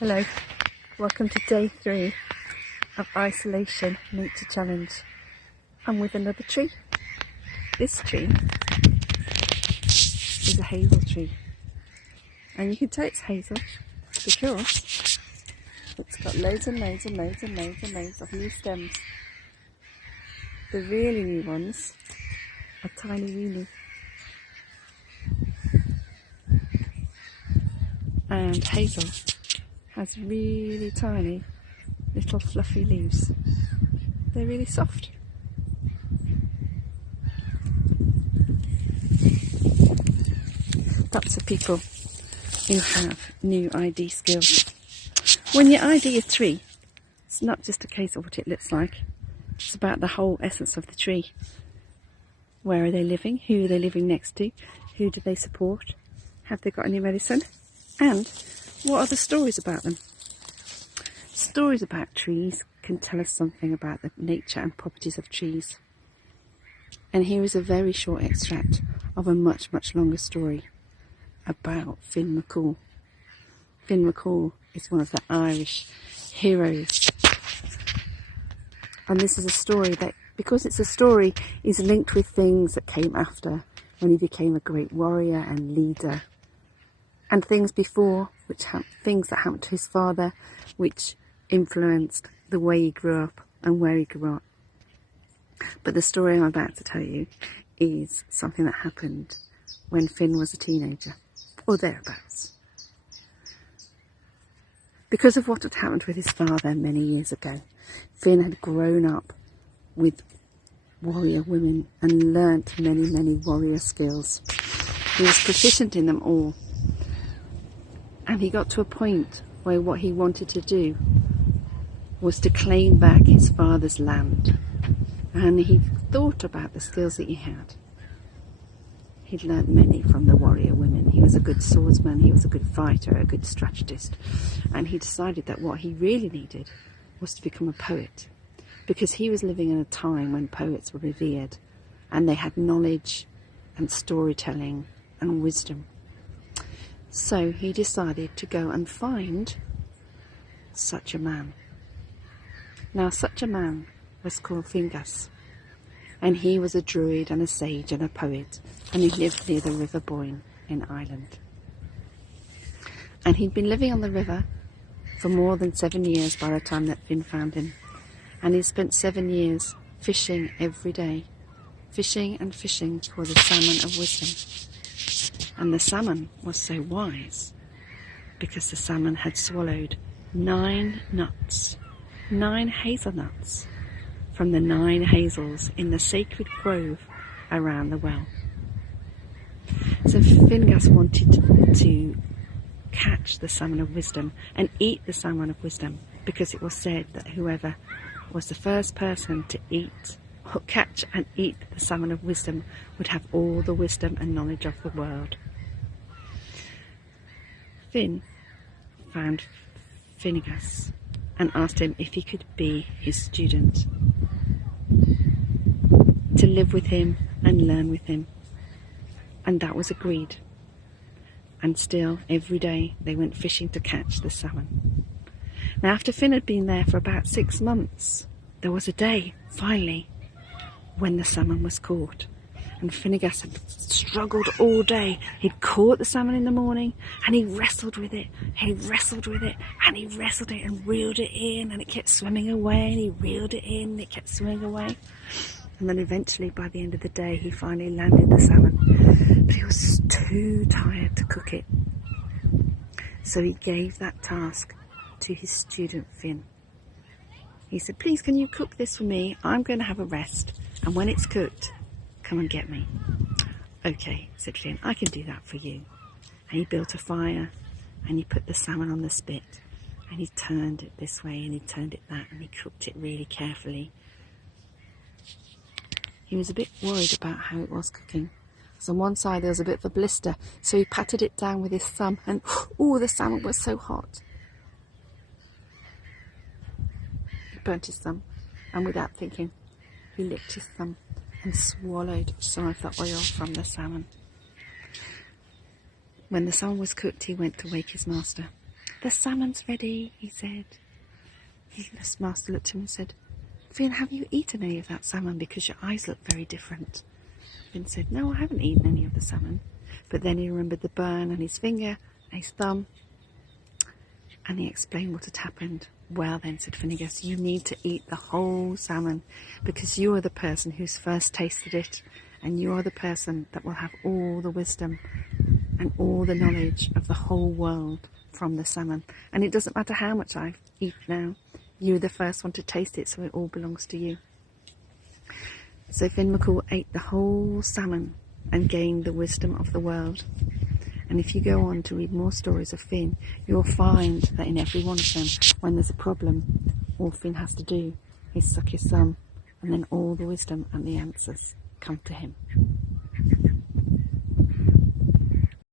Hello, welcome to day 3 of Isolation Nature Challenge. I'm with another tree. This tree is a hazel tree, and you can tell it's hazel because it's got loads and loads and loads and loads and loads of new stems. The really new ones are tiny weeny, and hazel has really tiny little fluffy leaves. They're really soft. That's for people who have new ID skills. When you ID a tree, it's not just a case of what it looks like. It's about the whole essence of the tree. Where are they living? Who are they living next to? Who do they support? Have they got any medicine? And what are the stories about them? Stories about trees can tell us something about the nature and properties of trees. And here is a very short extract of a much, much longer story about Finn MacCumhail. Finn MacCumhail is one of the Irish heroes. And this is a story that, because it's a story, is linked with things that came after, when he became a great warrior and leader. And things before, things that happened to his father, which influenced the way he grew up and where he grew up. But the story I'm about to tell you is something that happened when Finn was a teenager, or thereabouts. Because of what had happened with his father many years ago, Finn had grown up with warrior women and learnt many, many warrior skills. He was proficient in them all. And he got to a point where what he wanted to do was to claim back his father's land. And he thought about the skills that he had. He'd learnt many from the warrior women. He was a good swordsman, he was a good fighter, a good strategist. And he decided that what he really needed was to become a poet. Because he was living in a time when poets were revered and they had knowledge and storytelling and wisdom. So he decided to go and find such a man. Now, such a man was called Finn, and he was a druid and a sage and a poet, and he lived near the River Boyne in Ireland. And he'd been living on the river for more than 7 years by the time that Finn found him, and he spent 7 years fishing every day, fishing and fishing for the salmon of wisdom. And the salmon was so wise because the salmon had swallowed 9 nuts, 9 hazelnuts from the 9 hazels in the sacred grove around the well. So Finn wanted to catch the salmon of wisdom and eat the salmon of wisdom, because it was said that whoever was the first person to catch and eat the salmon of wisdom would have all the wisdom and knowledge of the world. Finn found Finnegas and asked him if he could be his student, to live with him and learn with him. And that was agreed. And still, every day, they went fishing to catch the salmon. Now, after Finn had been there for about 6 months, there was a day, finally, when the salmon was caught. And Finnegas had struggled all day. He'd caught the salmon in the morning, and he wrestled with it. He wrestled with it, and he wrestled it and reeled it in, and it kept swimming away, and he reeled it in, and it kept swimming away. And then eventually, by the end of the day, he finally landed the salmon. But he was too tired to cook it. So he gave that task to his student, Finn. He said, "Please, can you cook this for me? I'm going to have a rest, and when it's cooked, come and get me." "Okay," said Finn, "I can do that for you." And he built a fire, and he put the salmon on the spit, and he turned it this way and he turned it that, and he cooked it really carefully. He was a bit worried about how it was cooking. So on one side there was a bit of a blister, so he patted it down with his thumb, and the salmon was so hot. He burnt his thumb, and without thinking, he licked his thumb and swallowed some of the oil from the salmon. When the salmon was cooked, he went to wake his master. "The salmon's ready," he said. His master looked at him and said, "Finn, have you eaten any of that salmon? Because your eyes look very different." Finn said, "No, I haven't eaten any of the salmon." But then he remembered the burn on his finger and his thumb, and he explained what had happened. "Well then," said Finnegas, "you need to eat the whole salmon, because you are the person who's first tasted it, and you are the person that will have all the wisdom and all the knowledge of the whole world from the salmon. And it doesn't matter how much I eat now, you're the first one to taste it, so it all belongs to you." So Finn MacCumhail ate the whole salmon and gained the wisdom of the world. And if you go on to read more stories of Finn, you'll find that in every one of them, when there's a problem, all Finn has to do is suck his thumb, and then all the wisdom and the answers come to him.